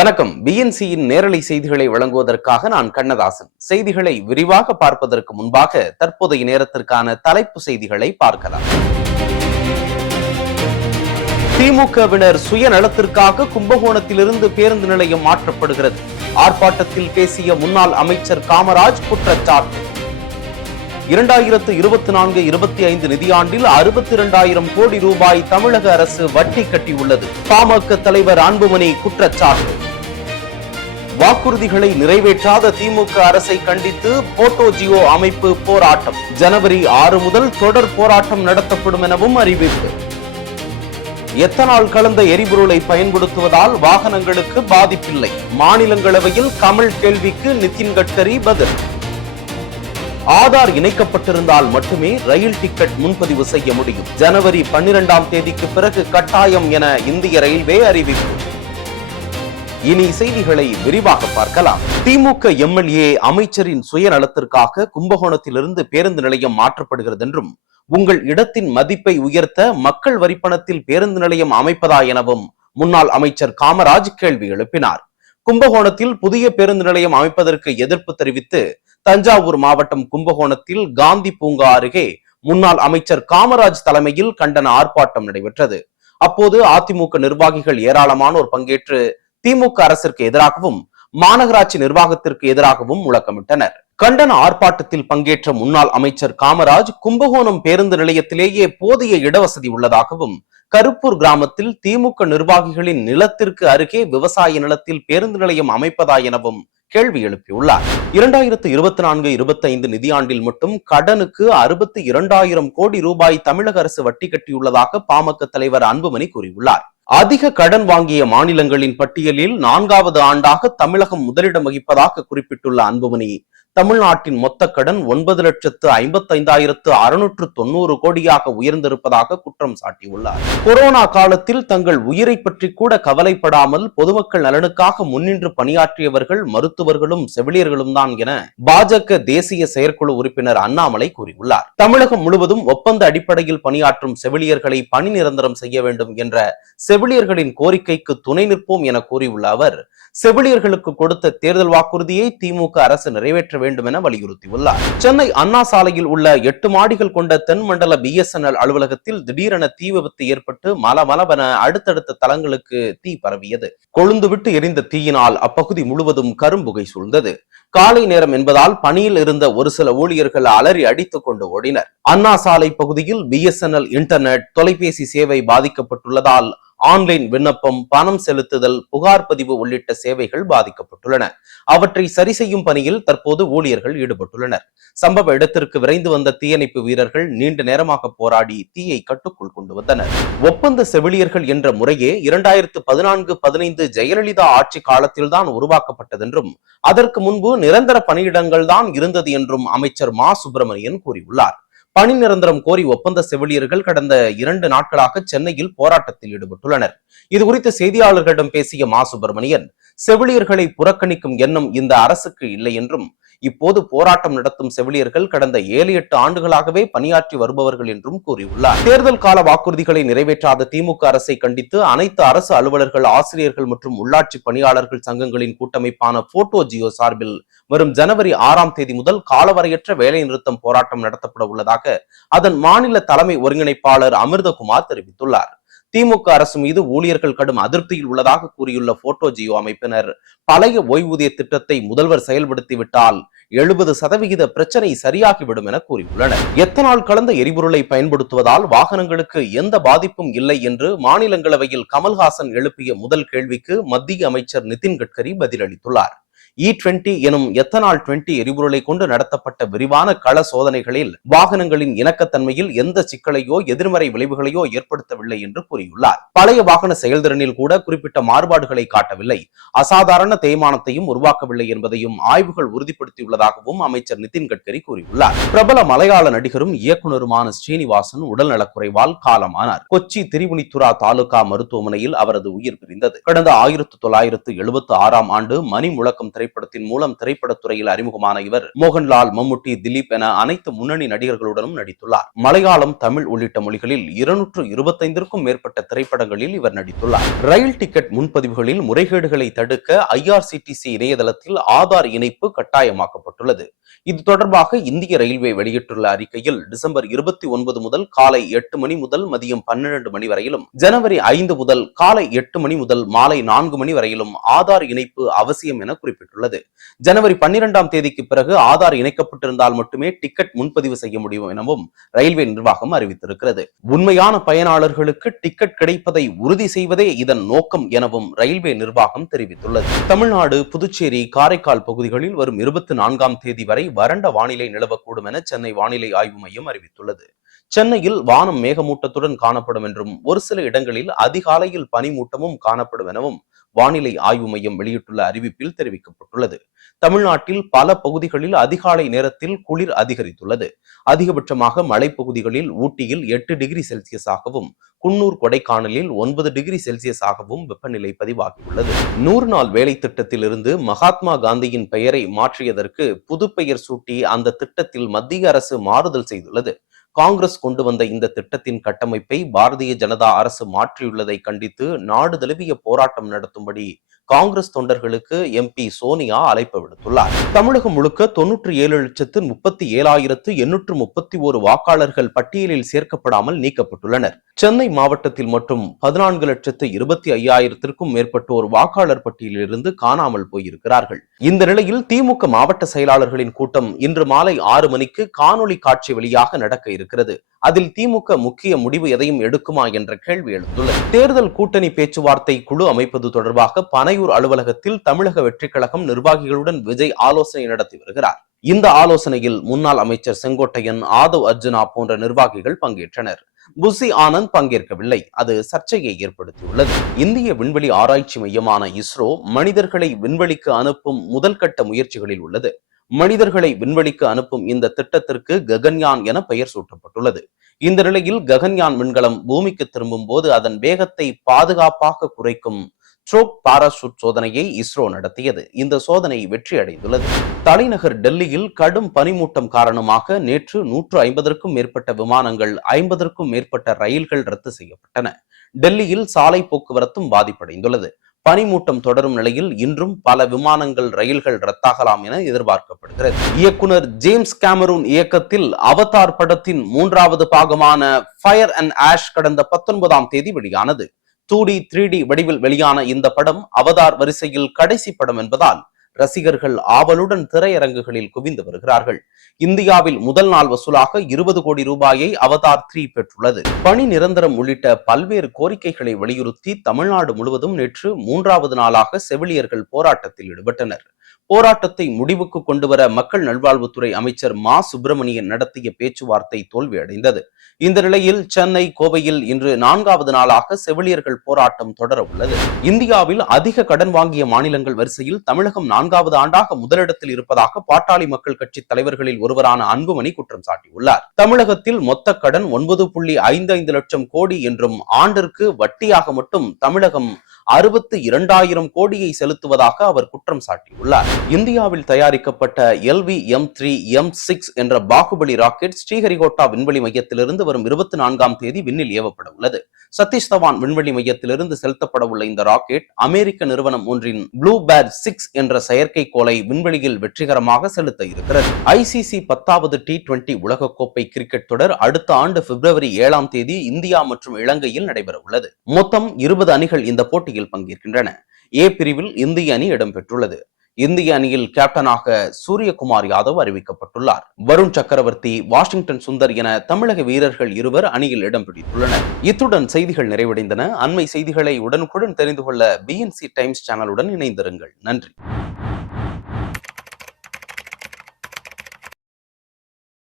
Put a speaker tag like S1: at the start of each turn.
S1: வணக்கம். பிஎன்சியின் நேரலை செய்திகளை வழங்குவதற்காக நான் கண்ணதாசன். செய்திகளை விரிவாக பார்ப்பதற்கு முன்பாக தற்போதைய நேரத்திற்கான தலைப்பு செய்திகளை பார்க்கலாம். திமுகவினர் சுயநலத்திற்காக கும்பகோணத்திலிருந்து பேருந்து நிலையம் மாற்றப்படுகிறது. ஆர்ப்பாட்டத்தில் பேசிய முன்னாள் அமைச்சர் காமராஜ் குற்றச்சாட்டு. இரண்டாயிரத்து இருபத்தி நான்கு இருபத்தி ஐந்து நிதியாண்டில் அறுபத்தி இரண்டாயிரம் கோடி ரூபாய் தமிழக அரசு வட்டி கட்டியுள்ளது. பாமக தலைவர் அன்புமணி குற்றச்சாட்டு. வாக்குறுதிகளை நிறைவேற்றாத திமுக அரசை கண்டித்து போட்டோ ஜியோ அமைப்பு போராட்டம். ஜனவரி ஆறு முதல் தொடர் போராட்டம் நடத்தப்படும் எனவும் அறிவிப்பு. எத்தனால் கலந்த எரிபொருளை பயன்படுத்துவதால் வாகனங்களுக்கு பாதிப்பில்லை. மாநிலங்களவையில் கமல் கேள்விக்கு நிதின் கட்கரி பதில். ஆதார் இணைக்கப்பட்டிருந்தால் மட்டுமே ரயில் டிக்கெட் முன்பதிவு செய்ய முடியும். ஜனவரி பன்னிரெண்டாம் தேதிக்கு பிறகு கட்டாயம் என இந்திய ரயில்வே அறிவிப்பு. இனி செய்திகளை விரிவாக பார்க்கலாம். திமுக எம்எல்ஏ அமைச்சரின் சுயநலத்திற்காக கும்பகோணத்திலிருந்து பேருந்து நிலையம் மாற்றப்படுகிறது என்றும் உங்கள் இடத்தின் மதிப்பை உயர்த்த மக்கள் வரிப்பணத்தில் பேருந்து நிலையம் அமைப்பதா எனவும் முன்னாள் அமைச்சர் காமராஜ் கேள்வி எழுப்பினார். கும்பகோணத்தில் புதிய பேருந்து நிலையம் அமைப்பதற்கு எதிர்ப்பு தெரிவித்து தஞ்சாவூர் மாவட்டம் கும்பகோணத்தில் காந்தி பூங்கா அருகே முன்னாள் அமைச்சர் காமராஜ் தலைமையில் கண்டன ஆர்ப்பாட்டம் நடைபெற்றது. அப்போது அதிமுக நிர்வாகிகள் ஏராளமானோர் பங்கேற்று திமுக அரசிற்கு எதிராகவும் மாநகராட்சி நிர்வாகத்திற்கு எதிராகவும் முழக்கமிட்டனர். கண்டன ஆர்ப்பாட்டத்தில் பங்கேற்ற முன்னாள் அமைச்சர் காமராஜ் கும்பகோணம் பேருந்து நிலையத்திலேயே போதிய இடவசதி உள்ளதாகவும் கருப்பூர் கிராமத்தில் திமுக நிர்வாகிகளின் நிலத்திற்கு அருகே விவசாய நிலத்தில் பேருந்து நிலையம் அமைப்பதா எனவும் கேள்வி எழுப்பியுள்ளார். இரண்டாயிரத்து இருபத்தி நான்கு இருபத்தி ஐந்து நிதியாண்டில் மட்டும் கடனுக்கு அறுபத்தி இரண்டாயிரம் கோடி ரூபாய் தமிழக அரசு வட்டி கட்டியுள்ளதாக பாமக தலைவர் அன்புமணி கூறியுள்ளார். அதிக கடன் வாங்கிய மாநிலங்களின் பட்டியலில் நான்காவது ஆண்டாக தமிழகம் முதலிடம் வகிப்பதாக குறிப்பிட்டுள்ள அன்புமணி. தமிழ்நாட்டின் மொத்த கடன் ஒன்பது லட்சத்து ஐம்பத்தைந்தாயிரத்து அறுநூற்று தொண்ணூறு கோடியாக உயர்ந்திருப்பதாக குற்றம் சாட்டியுள்ளார். கொரோனா காலத்தில் தங்கள் உயிரை பற்றி கூட கவலைப்படாமல் பொதுமக்கள் நலனுக்காக முன்னின்று பணியாற்றியவர்கள் மருத்துவர்களும் செவிலியர்களும் தான் என பாஜக தேசிய செயற்குழு உறுப்பினர் அண்ணாமலை கூறியுள்ளார். தமிழகம் முழுவதும் ஒப்பந்த அடிப்படையில் பணியாற்றும் செவிலியர்களை பணி நிரந்தரம் செய்ய வேண்டும் என்ற செவிலியர்களின் கோரிக்கைக்கு துணை நிற்போம் என கூறியுள்ள அவர் செவிலியர்களுக்கு கொடுத்த தேர்தல் வாக்குறுதியை திமுக அரசு நிறைவேற்ற வேண்டும் என வலியுறுத்தியுள்ளார். சென்னை அண்ணா சாலையில் உள்ள எட்டு மாடிகள் கொண்ட தென்மண்டல பிஎஸ்என்எல் அலுவலகத்தில் திடீரென தீ விபத்து ஏற்பட்டு மலமளவென அடுத்தடுத்த தளங்களுக்கு தீ பரவியது. கொழுந்துவிட்டு எரிந்த தீயினால் அப்பகுதி முழுவதும் கரும்புகை சூழ்ந்தது. காலை நேரம் என்பதால் பணியில் இருந்த ஒரு சில ஊழியர்கள் அலறி அடித்துக் கொண்டு ஓடினர். அண்ணா சாலை பகுதியில் பிஎஸ்என்எல் இன்டர்நெட் தொலைபேசி சேவை பாதிக்கப்பட்டுள்ளதால் ஆன்லைன் விண்ணப்பம் பணம் செலுத்துதல் புகார் பதிவு உள்ளிட்ட சேவைகள் பாதிக்கப்பட்டுள்ளன. அவற்றை சரி செய்யும் பணியில் தற்போது ஊழியர்கள் ஈடுபட்டுள்ளனர். சம்பவ இடத்திற்கு விரைந்து வந்த தீயணைப்பு வீரர்கள் நீண்ட நேரமாக போராடி தீயை கட்டுக்குள் கொண்டு வந்தனர். ஒப்பந்த செவிலியர்கள் என்ற முறையே இரண்டாயிரத்து பதினான்கு பதினைந்து ஜெயலலிதா ஆட்சி காலத்தில்தான் உருவாக்கப்பட்டதென்றும் அதற்கு முன்பு நிரந்தர பணியிடங்கள் தான் இருந்தது என்றும் அமைச்சர் மா. சுப்பிரமணியன் கூறியுள்ளார். பணி நிரந்தரம் கோரி ஒப்பந்த செவிலியர்கள் கடந்த இரண்டு நாட்களாக சென்னையில் போராட்டத்தில் ஈடுபட்டுள்ளனர். இது குறித்து செய்தியாளர்களிடம் பேசிய மா சுப்பிரமணியன் செவிலியர்களை புறக்கணிக்கும் எண்ணம் இந்த அரசுக்கு இல்லை என்றும் இப்போது போராட்டம் நடத்தும் செவிலியர்கள் கடந்த ஏழு எட்டு ஆண்டுகளாகவே பணியாற்றி வருபவர்கள் என்றும் கூறியுள்ளார். தேர்தல் கால வாக்குறுதிகளை நிறைவேற்றாத திமுக அரசை கண்டித்து அனைத்து அரசு அலுவலர்கள் ஆசிரியர்கள் மற்றும் உள்ளாட்சி பணியாளர்கள் சங்கங்களின் கூட்டமைப்பான போட்டோ ஜியோ சார்பில் வரும் ஜனவரி ஆறாம் தேதி முதல் காலவரையற்ற வேலைநிறுத்தம் போராட்டம் நடத்தப்பட உள்ளதாக அதன் மாநில தலைமை ஒருங்கிணைப்பாளர் அமிர்தகுமார் தெரிவித்துள்ளார். திமுக அரசு மீது ஊழியர்கள் கடும் அதிருப்தியில் உள்ளதாக கூறியுள்ள போட்டோ ஜியோ அமைப்பினர் பழைய ஓய்வூதிய திட்டத்தை முதல்வர் செயல்படுத்திவிட்டால் எழுபது சதவிகித பிரச்சனை சரியாகிவிடும் என கூறியுள்ளனர். எத்தனால் கலந்த எரிபொருளை பயன்படுத்துவதால் வாகனங்களுக்கு எந்த பாதிப்பும் இல்லை என்று மாநிலங்களவையில் கமல்ஹாசன் எழுப்பிய முதல் கேள்விக்கு மத்திய அமைச்சர் நிதின் கட்கரி பதிலளித்துள்ளார். E இ டுவெண்டி எனும் எத்தனால் டுவெண்டி எரிபொருளை கொண்டு நடத்தப்பட்ட விரிவான கள சோதனைகளில் வாகனங்களின் இணக்கத்தன்மையில் எந்த சிக்கலையோ எதிர்மறை விளைவுகளையோ ஏற்படுத்தவில்லை என்று கூறியுள்ளார். பழைய வாகன செயல்திறனில் கூட குறிப்பிட்ட மாறுபாடுகளை காட்டவில்லை. அசாதாரண தேய்மானத்தையும் உருவாக்கவில்லை என்பதையும் ஆய்வுகள் உறுதிப்படுத்தியுள்ளதாகவும் அமைச்சர் நிதின் கட்கரி கூறியுள்ளார். பிரபல மலையாள நடிகரும் இயக்குநருமான ஸ்ரீனிவாசன் உடல்நலக்குறைவால் காலமானார். கொச்சி திரிபுனித்துரா தாலுகா மருத்துவமனையில் அவரது உயிர் பிரிந்தது. கடந்த ஆயிரத்து தொள்ளாயிரத்து எழுபத்தி ஆறாம் ஆண்டு மணி முழக்கம் திரைப்படத்தின் மூலம் திரைப்படத்துறையில் அறிமுகமான இவர் மோகன்லால் மம்முட்டி திலீப் என அனைத்து முன்னணி நடிகர்களுடனும் நடித்துள்ளார். மலையாளம் தமிழ் உள்ளிட்ட மொழிகளில் இருநூற்று இருபத்தைந்திற்கும் மேற்பட்ட திரைப்படங்களில் இவர் நடித்துள்ளார். ரயில் டிக்கெட் முன்பதிவுகளில் முறைகேடுகளை தடுக்க ஐஆர்சிடிசி இணையதளத்தில் ஆதார் இணைப்பு கட்டாயமாக்கப்பட்டுள்ளது. இது தொடர்பாக இந்திய ரயில்வே வெளியிட்டுள்ள அறிக்கையில் டிசம்பர் இருபத்தி ஒன்பது முதல் காலை எட்டு மணி முதல் மதியம் பன்னிரண்டு மணி வரையிலும் ஜனவரி ஐந்து முதல் காலை எட்டு மணி முதல் மாலை நான்கு மணி வரையிலும் ஆதார் இணைப்பு அவசியம் என குறிப்பிட்டுள்ளது ஜனவரி பன்னிரெண்டாம் தேதிக்கு பிறகு ஆதார் இணைக்கப்பட்டிருந்தால் மட்டுமே டிக்கெட் முன்பதிவு செய்ய முடியும் எனவும் ரயில்வே நிர்வாகம் அறிவித்திருக்கிறது. உண்மையான பயனாளர்களுக்கு டிக்கெட் கிடைப்பதை உறுதி செய்வதே இதன் நோக்கம் எனவும் ரயில்வே நிர்வாகம் தெரிவித்துள்ளது. தமிழ்நாடு புதுச்சேரி காரைக்கால் பகுதிகளில் வரும் இருபத்தி நான்காம் தேதி வரை வறண்ட வானிலை நிலவக்கூடும் என சென்னை வானிலை ஆய்வு மையம் அறிவித்துள்ளது. சென்னையில் வானம் மேகமூட்டத்துடன் காணப்படும் என்றும் ஒரு சில இடங்களில் அதிகாலையில் பனிமூட்டமும் காணப்படும் எனவும் வானிலை ஆய்வு மையம் வெளியிட்டுள்ள அறிவிப்பில் தெரிவிக்கப்பட்டுள்ளது. தமிழ்நாட்டில் பல பகுதிகளில் அதிகாலை நேரத்தில் குளிர் அதிகரித்துள்ளது. அதிகபட்சமாக மலைப்பகுதிகளில் ஊட்டியில் எட்டு டிகிரி செல்சியஸாகவும் குன்னூர் கொடைக்கானலில் ஒன்பது டிகிரி செல்சியஸாகவும் வெப்பநிலை பதிவாகியுள்ளது. நூறு நாள் வேலை திட்டத்திலிருந்து மகாத்மா காந்தியின் பெயரை மாற்றியதற்கு புது பெயர் சூட்டி அந்த திட்டத்தில் மத்திய அரசு மாறுதல் செய்துள்ளது. காங்கிரஸ் கொண்டு வந்த இந்த திட்டத்தின் கட்டமைப்பை பாரதிய ஜனதா அரசு மாற்றியுள்ளதை கண்டித்து நாடு தழுவிய போராட்டம் நடத்தும்படி காங்கிரஸ் தொண்டர்களுக்கு எம்பி சோனியா அழைப்பு விடுத்துள்ளார். தமிழகம் முழுக்க தொன்னூற்றி ஏழு லட்சத்து முப்பத்தி ஏழாயிரத்து எண்ணூற்று முப்பத்தி ஒரு வாக்காளர்கள் பட்டியலில் சேர்க்கப்படாமல் நீக்கப்பட்டுள்ளனர். சென்னை மாவட்டத்தில் மட்டும் பதினான்கு லட்சத்து இருபத்தி ஐயாயிரத்திற்கும் மேற்பட்டோர் வாக்காளர் பட்டியலிலிருந்து காணாமல் போயிருக்கிறார்கள். இந்த நிலையில் திமுக மாவட்ட செயலாளர்களின் கூட்டம் இன்று மாலை ஆறு மணிக்கு காணொலி காட்சி வழியாக நடக்க இருக்கிறது. அதில் திமுக முக்கிய முடிவு எதையும் எடுக்குமா என்ற கேள்வி எழுந்துள்ளது. தேர்தல் கூட்டணி பேச்சுவார்த்தை குழு அமைப்பது தொடர்பாக பனை பனையூர் அலுவலகத்தில் தமிழக வெற்றிக் கழகம் நிர்வாகிகளுடன் விஜய் ஆலோசனை நடத்தி வருகிறார். இந்த ஆலோசனையில் முன்னாள் அமைச்சர் செங்கோட்டையன் ஆதவ் அர்ஜுனா போன்ற நிர்வாகிகள் பங்கேற்றனர். புசி ஆனந்த் பங்கேற்கவில்லை. அது சர்ச்சையை ஏற்படுத்தியுள்ளது. இந்திய விண்வெளி ஆராய்ச்சி மையமான இஸ்ரோ மனிதர்களை விண்வெளிக்கு அனுப்பும் முதல் கட்ட முயற்சிகளில் உள்ளது. மனிதர்களை விண்வெளிக்கு அனுப்பும் இந்த திட்டத்திற்கு ககன்யான் என பெயர் சூட்டப்பட்டுள்ளது. இந்த நிலையில் ககன்யான் விண்கலம் பூமிக்கு திரும்பும் போது அதன் வேகத்தை பாதுகாப்பாக குறைக்கும் ஸ்ட்ரோக் பாராசூட் சோதனையை இஸ்ரோ நடத்தியது. இந்த சோதனை வெற்றி அடைந்துள்ளது தலைநகர் டெல்லியில் கடும் பனிமூட்டம் காரணமாக நேற்று நூற்று ஐம்பதற்கும் மேற்பட்ட விமானங்கள் ஐம்பதற்கும் மேற்பட்ட ரயில்கள் ரத்து செய்யப்பட்டன. டெல்லியில் சாலை போக்குவரத்தும் பாதிப்படைந்துள்ளது. பனிமூட்டம் தொடரும் நிலையில் இன்றும் பல விமானங்கள் ரயில்கள் ரத்தாகலாம் என எதிர்பார்க்கப்படுகிறது. இயக்குனர் ஜேம்ஸ் கேமரூன் இயக்கத்தில் அவதார் படத்தின் மூன்றாவது பாகமான ஃபயர் அண்ட் ஆஷ் கடந்த பத்தொன்பதாம் தேதி வெளியானது. டூ டி த்ரீ டி வடிவில் வெளியான இந்த படம் அவதார் வரிசையில் கடைசி படம் என்பதால் ரசிகர்கள் ஆவலுடன் திரையரங்குகளில் குவிந்து வருகிறார்கள். இந்தியாவில் முதல் நாள் வசூலாக இருபது கோடி ரூபாயை அவதார் த்ரீ பெற்றுள்ளது. பணி நிரந்தரம் உள்ளிட்ட பல்வேறு கோரிக்கைகளை வலியுறுத்தி தமிழ்நாடு முழுவதும் நேற்று மூன்றாவது நாளாக செவிலியர்கள் போராட்டத்தில் ஈடுபட்டனர். போராட்டத்தை முடிவுக்கு கொண்டுவர மக்கள் நல்வாழ்வுத்துறை அமைச்சர் மா. சுப்பிரமணியன் நடத்திய பேச்சுவார்த்தை தோல்வியடைந்தது. இந்த நிலையில் சென்னை கோவையில் இன்று நான்காவது நாளாக செவிலியர்கள் போராட்டம் தொடர உள்ளது. இந்தியாவில் அதிக கடன் வாங்கிய மாநிலங்கள் வரிசையில் தமிழகம் நான்காவது ஆண்டாக முதலிடத்தில் இருப்பதாக பாட்டாளி மக்கள் கட்சி தலைவர்களில் ஒருவரான அன்புமணி குற்றம் சாட்டியுள்ளார். தமிழகத்தில் மொத்த கடன் ஒன்பது புள்ளி ஐந்து ஐந்து லட்சம் கோடி என்றும் ஆண்டிற்கு வட்டியாக மட்டும் தமிழகம் அறுபத்து இரண்டாயிரம் கோடியை செலுத்துவதாக அவர் குற்றம் சாட்டியுள்ளார். இந்தியாவில் தயாரிக்கப்பட்ட LV M three M six என்ற பாகுபலி ராக்கெட் ஸ்ரீஹரிகோட்டா விண்வெளி மையத்திலிருந்து வரும் இருபத்தி நான்காம் தேதி விண்ணில் ஏவப்பட உள்ளது. சதீஷ் தவான் விண்வெளி மையத்திலிருந்து செலுத்தப்பட உள்ள இந்த ராக்கெட் அமெரிக்க நிறுவனம் ஒன்றின் ப்ளூ பேர் சிக்ஸ் என்ற செயற்கைக்கோளை விண்வெளியில் வெற்றிகரமாக செலுத்த இருக்கிறது. ஐசிசி பத்தாவது டி டுவெண்டி உலகக்கோப்பை கிரிக்கெட் தொடர் அடுத்த ஆண்டு பிப்ரவரி ஏழாம் தேதி இந்தியா மற்றும் இலங்கையில் நடைபெற உள்ளது. மொத்தம் இருபது அணிகள் இந்த போட்டி போட்டியில் பங்கேற்கின்றன. ஏ பிரிவில் இந்திய அணி இடம்பெற்றுள்ளது. இந்திய அணியில் கேப்டனாக சூரியகுமார் யாதவ் அறிவிக்கப்பட்டுள்ளார். வருண் சக்கரவர்த்தி வாஷிங்டன் சுந்தர் என தமிழக வீரர்கள் இருவர் அணியில் இடம் பிடித்துள்ளனர். இத்துடன் செய்திகள் நிறைவடைந்தன. அண்மை செய்திகளை உடனுக்குடன் தெரிந்து கொள்ள பிஎன்சி டைம்ஸ் சேனலுடன் இணைந்திருங்கள். நன்றி.